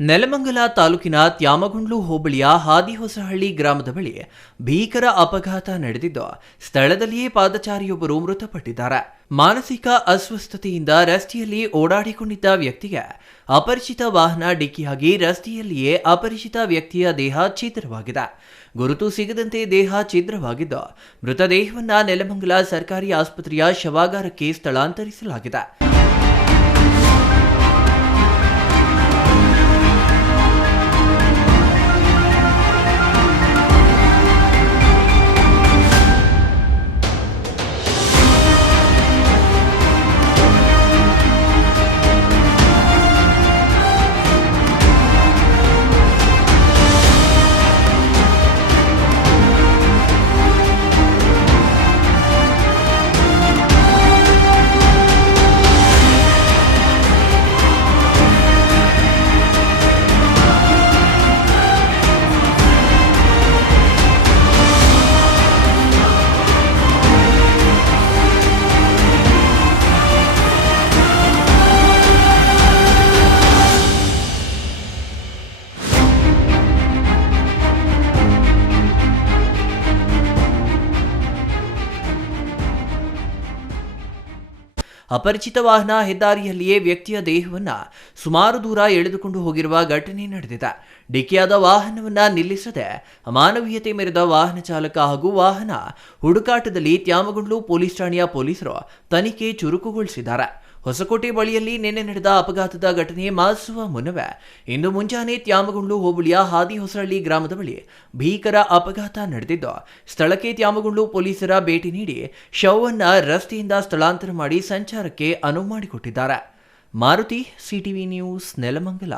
ನೆಲಮಂಗಲ ತಾಲೂಕಿನ ತ್ಯಾಮಗುಂಡ್ಲು ಹೋಬಳಿಯ ಹಾದಿಹೊಸಹಳ್ಳಿ ಗ್ರಾಮದ ಬಳಿ ಭೀಕರ ಅಪಘಾತ ನಡೆದಿದ್ದು ಸ್ಥಳದಲ್ಲಿಯೇ ಪಾದಚಾರಿಯೊಬ್ಬರು ಮೃತಪಟ್ಟಿದ್ದಾರೆ. ಮಾನಸಿಕ ಅಸ್ವಸ್ಥತೆಯಿಂದ ರಸ್ತೆಯಲ್ಲಿ ಓಡಾಡಿಕೊಂಡಿದ್ದ ವ್ಯಕ್ತಿಗೆ ಅಪರಿಚಿತ ವಾಹನ ಡಿಕ್ಕಿಯಾಗಿ ರಸ್ತೆಯಲ್ಲಿಯೇ ಅಪರಿಚಿತ ವ್ಯಕ್ತಿಯ ದೇಹ ಛಿದ್ರವಾಗಿದೆ. ಗುರುತು ಸಿಗದಂತೆ ದೇಹ ಛಿದ್ರವಾಗಿದ್ದು ಮೃತದೇಹವನ್ನು ನೆಲಮಂಗಲ ಸರ್ಕಾರಿ ಆಸ್ಪತ್ರೆಯ ಶವಾಗಾರಕ್ಕೆ ಸ್ಥಳಾಂತರಿಸಲಾಗಿದೆ. ಅಪರಿಚಿತ ವಾಹನ ಹೆದ್ದಾರಿಯಲ್ಲಿಯೇ ವ್ಯಕ್ತಿಯ ದೇಹವನ್ನು ಸುಮಾರು ದೂರ ಎಳೆದುಕೊಂಡು ಹೋಗಿರುವ ಘಟನೆ ನಡೆದಿದೆ. ಡಿಕ್ಕಿಯಾದ ವಾಹನವನ್ನು ನಿಲ್ಲಿಸದೆ ಅಮಾನವೀಯತೆ ಮೆರೆದ ವಾಹನ ಚಾಲಕ ಹಾಗೂ ವಾಹನ ಹುಡುಕಾಟದಲ್ಲಿ ತ್ಯಾಮಗುಂಡ್ಲು ಪೊಲೀಸ್ ಠಾಣೆಯ ಪೊಲೀಸರು ತನಿಖೆ ಚುರುಕುಗೊಳಿಸಿದ್ದಾರೆ. ಹೊಸಕೋಟೆ ಬಳಿಯಲ್ಲಿ ನಿನ್ನೆ ನಡೆದ ಅಪಘಾತದ ಘಟನೆ ಮಾಸುವ ಮುನ್ನವೇ ಇಂದು ಮುಂಜಾನೆ ತ್ಯಾಮಗುಂಡ್ಲು ಹೋಬಳಿಯ ಹಾದಿಹೊಸಹಳ್ಳಿ ಗ್ರಾಮದ ಬಳಿ ಭೀಕರ ಅಪಘಾತ ನಡೆದಿದ್ದು ಸ್ಥಳಕ್ಕೆ ತ್ಯಾಮಗುಂಡ್ಲು ಪೊಲೀಸರ ಭೇಟಿ ನೀಡಿ ಶವವನ್ನು ರಸ್ತೆಯಿಂದ ಸ್ಥಳಾಂತರ ಮಾಡಿ ಸಂಚಾರಕ್ಕೆ ಅನುವು ಮಾಡಿಕೊಟ್ಟಿದ್ದಾರೆ. Maruti, CTV news, Nelamangala.